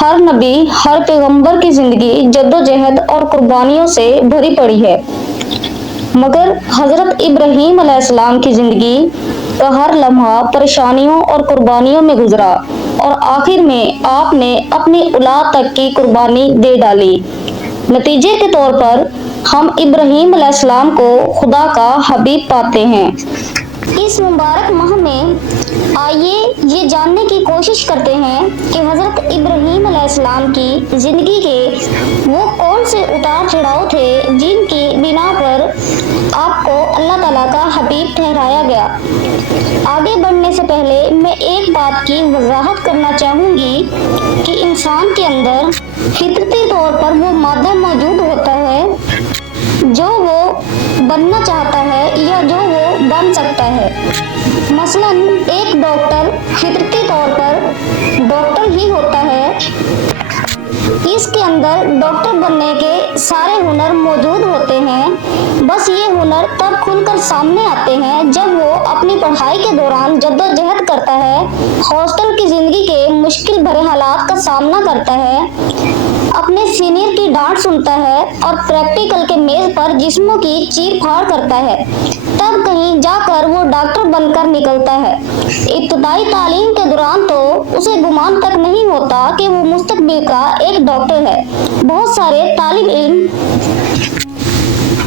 ہر نبی ہر پیغمبر کی زندگی جدوجہد اور قربانیوں سے بھری پڑی ہے، مگر حضرت ابراہیم علیہ السلام کی زندگی کا ہر لمحہ پریشانیوں اور قربانیوں میں گزرا، اور آخر میں آپ نے اپنی اولاد تک کی قربانی دے ڈالی۔ نتیجے کے طور پر ہم ابراہیم علیہ السلام کو خدا کا حبیب پاتے ہیں۔ اس مبارک ماہ میں آئیے یہ جاننے کی کوشش کرتے ہیں کہ حضرت ابراہیم علیہ السلام کی زندگی کے وہ کون سے اتار چڑھاؤ تھے جن کی بنا پر آپ کو اللہ تعالیٰ کا حبیب ٹھہرایا گیا۔ آگے بڑھنے سے پہلے میں ایک بات کی وضاحت کرنا چاہوں گی کہ انسان کے اندر فطرتی طور پر وہ مادہ موجود ہوتا ہے جو وہ بننا چاہتا ہے یا جو وہ بن سکتا ہے۔ مثلاً ایک ڈاکٹر فطرتی طور پر ڈاکٹر ہی ہوتا ہے، اس کے اندر ڈاکٹر بننے کے سارے ہنر موجود ہوتے ہیں، بس یہ ہنر تب کھل کر سامنے آتے ہیں جب وہ اپنی پڑھائی کے دوران جدوجہد کرتا ہے، ہاسٹل کی زندگی کے مشکل بھرے حالات کا سامنا کرتا ہے، اپنے سینئر کی ڈانٹ سنتا ہے اور پریکٹیکل کے میز پر جسموں کی چیر پھاڑ کرتا ہے، تب کہیں جا کر وہ ڈاکٹر بن کر نکلتا ہے۔ ابتدائی تعلیم کے دوران تو اسے گمان تک نہیں ہوتا کہ وہ مستقبل کا ایک ڈاکٹر ہے۔ بہت سارے طالب علم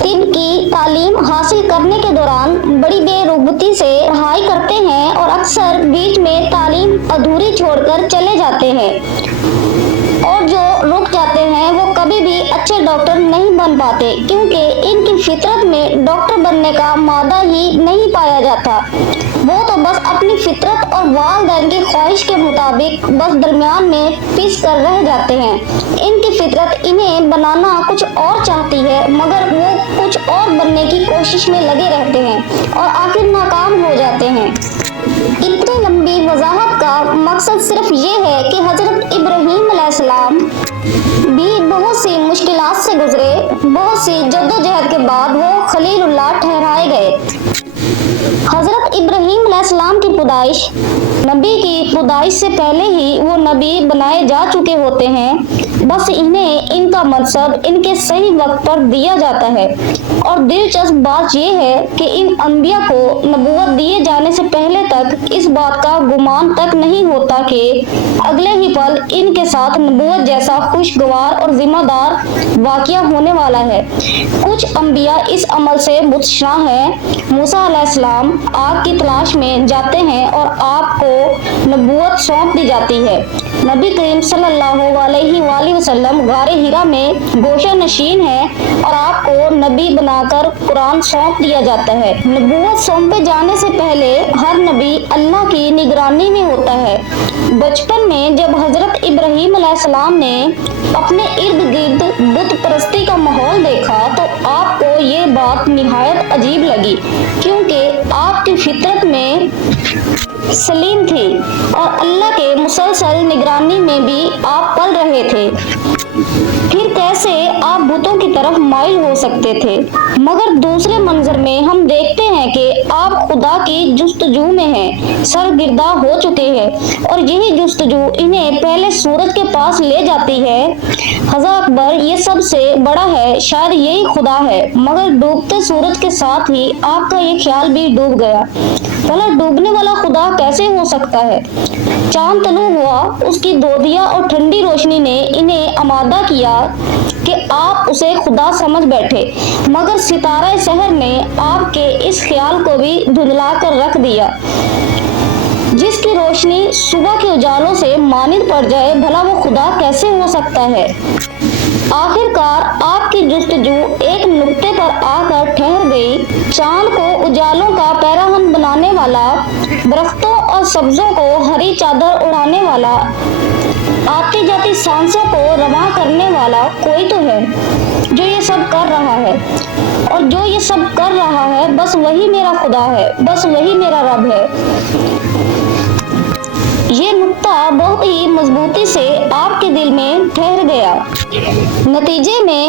طب کی تعلیم حاصل کرنے کے دوران بڑی بے رغبتی سے پڑھائی کرتے ہیں اور اکثر بیچ میں تعلیم ادھوری چھوڑ کر چلے جاتے ہیں، اور جو رک جاتے ہیں وہ کبھی بھی اچھے ڈاکٹر نہیں بن پاتے، کیونکہ ان کی فطرت میں ڈاکٹر بننے کا مادہ ہی نہیں پایا جاتا۔ وہ تو بس اپنی فطرت اور والدین کی خواہش کے مطابق بس درمیان میں پس کر رہ جاتے ہیں۔ ان کی فطرت انہیں بنانا کچھ اور چاہتی ہے، مگر وہ کچھ اور بننے کی کوشش میں لگے رہتے ہیں اور آخر ناکام ہو جاتے ہیں۔ اتنی لمبی وضاحت کا مقصد صرف یہ ہے کہ حضرت ابراہیم علیہ السلام بھی بہت سی مشکلات سے گزرے، بہت سی جدوجہد کے بعد وہ خلیل اللہ ٹھہرائے گئے۔ حضرت ابراہیم علیہ السلام کی پیدائش، نبی کی پیدائش سے پہلے ہی وہ نبی بنائے جا چکے ہوتے ہیں، بس انہیں ان کا منصب ان کے صحیح وقت پر دیا جاتا ہے۔ اور دلچسپ بات یہ ہے کہ ان انبیاء کو نبوت دیے جانے سے پہلے تک اس بات کا گمان تک نہیں ہوتا کہ اگلے ہی پل ان کے ساتھ نبوت جیسا خوشگوار اور ذمہ دار واقعہ ہونے والا ہے۔ کچھ انبیاء اس عمل سے مستثنیٰ ہیں۔ موسیٰ علیہ السلام آگ کی تلاش میں جاتے ہیں اور آپ کو نبوت سونپ دی جاتی ہے۔ نبی کریم صلی اللہ علیہ وآلہ وسلم غار حرا میں گوشہ نشین ہیں اور آپ کو نبی بنا کر قرآن سونپ دیا جاتا ہے۔ نبوت سونپے جانے سے پہلے ہر نبی اللہ کی نگرانی میں ہوتا ہے۔ بچپن میں جب حضرت ابراہیم علیہ السلام نے اپنے ارد گرد بت پرستی کا ماحول دیکھا تو آپ کو یہ بات نہایت عجیب لگی، کیونکہ آپ کی فطرت میں سلیم تھی اور اللہ کے مسلسل نگرانی میں بھی آپ پل رہے تھے، پھر کیسے آپ بتوں کی طرف مائل ہو سکتے تھے؟ مگر دوسرے منظر میں ہم دیکھتے ہیں کہ آپ خدا کی جستجو میں ہیں، سرگرداں ہو چکے ہیں، اور یہی جستجو انہیں پہلے سورج کے پاس لے جاتی ہے۔ خدا اکبر، یہ سب سے بڑا ہے، شاید یہی خدا ہے، مگر ڈوبتے سورج کے ساتھ ہی آپ کا یہ خیال بھی ڈوب گیا۔ بھلا ڈوبنے والا خدا کیسے ہو سکتا ہے؟ چاند طلوع ہوا، اس کی دودیا اور ٹھنڈی روشنی نے انہیں آمادہ کیا کہ آپ اسے خدا سمجھ بیٹھے، مگر ستارہ سحر نے آپ کے اس خیال کو بھی دھندلا کر رکھ دیا۔ جس کی روشنی صبح کے اجالوں سے مانند پڑ جائے، بھلا وہ خدا کیسے ہو سکتا ہے؟ آخر کار آپ کی جستجو ایک نقطے پر آ کر ٹھہر گئی۔ چاند کو اجالوں کا پیراہن بنانے والا، درختوں اور سبزوں کو ہری چادر اڑانے والا، آتی جاتی سانسوں کو رواں کرنے والا کوئی تو ہے جو یہ سب کر رہا ہے، اور جو یہ سب کر رہا ہے بس وہی میرا خدا ہے، بس وہی میرا رب ہے۔ یہ نقطہ بہت ہی مضبوطی سے آپ کے دل میں ٹھہر گیا۔ نتیجے میں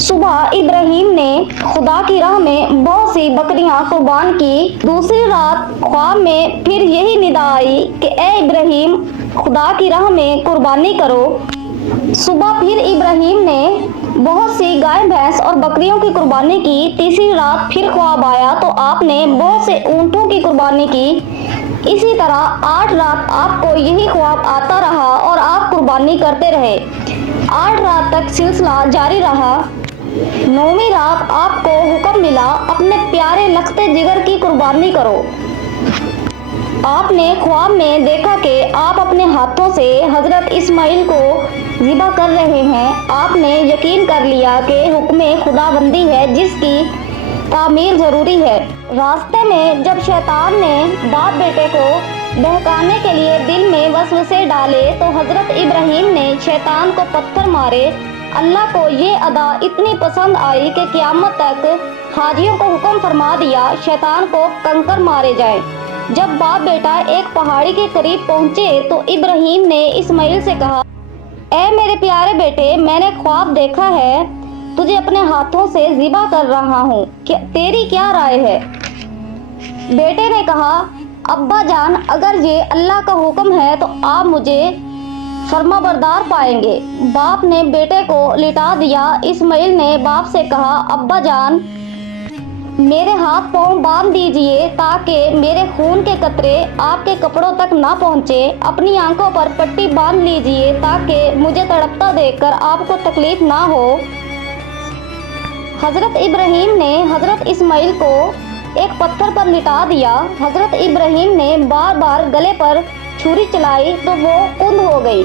صبح ابراہیم نے خدا کی راہ میں بہت سی بکریاں قربان کی۔ دوسری رات خواب میں پھر یہی ندا آئی کہ اے ابراہیم خدا کی راہ میں قربانی کرو۔ صبح پھر ابراہیم نے بہت سی گائے بھینس اور بکریوں کی قربانی کی۔ تیسری رات پھر خواب آیا تو آپ نے بہت سے اونٹوں کی قربانی کی۔ اسی طرح 8 رات آپ کو یہی خواب آتا رہا اور آپ قربانی کرتے رہے۔ 8 رات تک سلسلہ جاری رہا۔ 9ویں رات آپ کو حکم ملا اپنے پیارے لخت جگر کی قربانی کرو۔ آپ نے خواب میں دیکھا کہ آپ اپنے ہاتھوں سے حضرت اسماعیل کو ذبح کر رہے ہیں۔ آپ نے یقین کر لیا کہ حکم خداوندی ہے جس کی تعمیر ضروری ہے۔ راستے میں جب شیطان نے باپ بیٹے کو بہکانے کے لیے دل میں وسوسے ڈالے تو حضرت ابراہیم نے شیطان کو پتھر مارے۔ اللہ کو یہ ادا اتنی پسند آئی کہ قیامت تک حاجیوں کو حکم فرما دیا شیطان کو کنکر مارے جائیں۔ جب باپ بیٹا ایک پہاڑی کے قریب پہنچے تو ابراہیم نے اسماعیل سے کہا، اے میرے پیارے بیٹے، میں نے خواب دیکھا ہے، تجھے اپنے ہاتھوں سے ذبح کر رہا ہوں، تیری کیا رائے ہے؟ بیٹے نے کہا، ابا جان، اگر یہ اللہ کا حکم ہے تو آپ مجھے فرما بردار پائیں گے۔ باپ نے بیٹے کو لٹا دیا۔ اسماعیل نے باپ سے کہا، ابا جان، میرے ہاتھ پاؤں باندھ دیجئے تاکہ میرے خون کے قطرے آپ کے کپڑوں تک نہ پہنچے۔ اپنی آنکھوں پر پٹی باندھ لیجئے تاکہ مجھے تڑپتا دیکھ کر آپ کو تکلیف نہ ہو۔ حضرت ابراہیم نے حضرت اسماعیل کو ایک پتھر پر لٹا دیا۔ حضرت ابراہیم نے بار بار گلے پر چھری چلائی تو وہ کند ہو گئی۔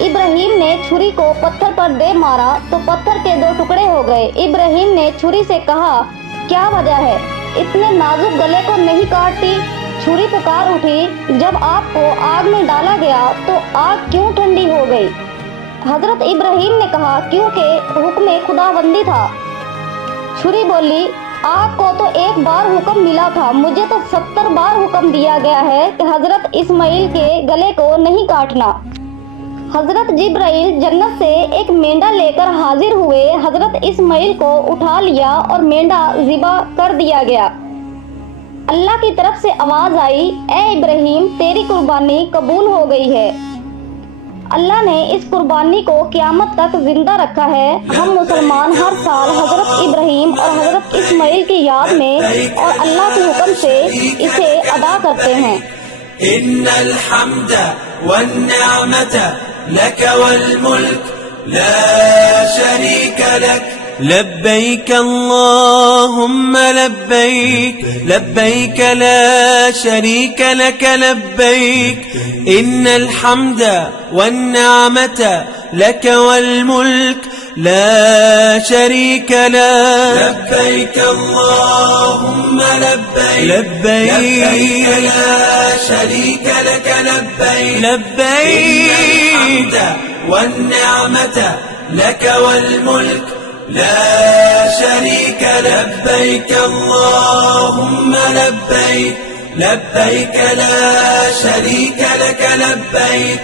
ابراہیم نے چھری کو پتھر پر دے مارا تو پتھر کے 2 ٹکڑے ہو گئے۔ ابراہیم نے چھری سے کہا، کیا وجہ ہے؟ اتنے نازک گلے کو نہیں کاٹتی؟ چھری پکار اٹھی، جب آپ کو آگ میں ڈالا گیا تو آگ کیوں ٹھنڈی ہو گئی؟ حضرت ابراہیم نے کہا، کیونکہ حکم خداوندی تھا۔ چھری بولی، آگ کو تو ایک بار حکم ملا تھا، مجھے تو 70 بار حکم دیا گیا ہے کہ حضرت اسماعیل کے گلے کو نہیں کاٹنا۔ حضرت جبرائیل جنت سے ایک مینڈا لے کر حاضر ہوئے۔ حضرت اسماعیل کو اٹھا لیا اور مینڈا ذبح کر دیا گیا۔ اللہ کی طرف سے آواز آئی، اے ابراہیم، تیری قربانی قبول ہو گئی ہے۔ اللہ نے اس قربانی کو قیامت تک زندہ رکھا ہے۔ ہم مسلمان ہر سال حضرت ابراہیم اور حضرت اسماعیل کی یاد میں اور اللہ کے حکم سے اسے ادا کرتے ہیں۔ ان الحمد والنعمت لك والملك لا شريك لك لبيك اللهم لبيك لبيك لا شريك لك لبيك ان الحمد والنعمة لك والملك لا شريك لك لبيك اللهم لبيك لبيك لا شريك لك لبيك لبيك الحمد والنعمة لك والملك لا شريك لبيك اللهم لبيك لبيك لا شريك لك لبيك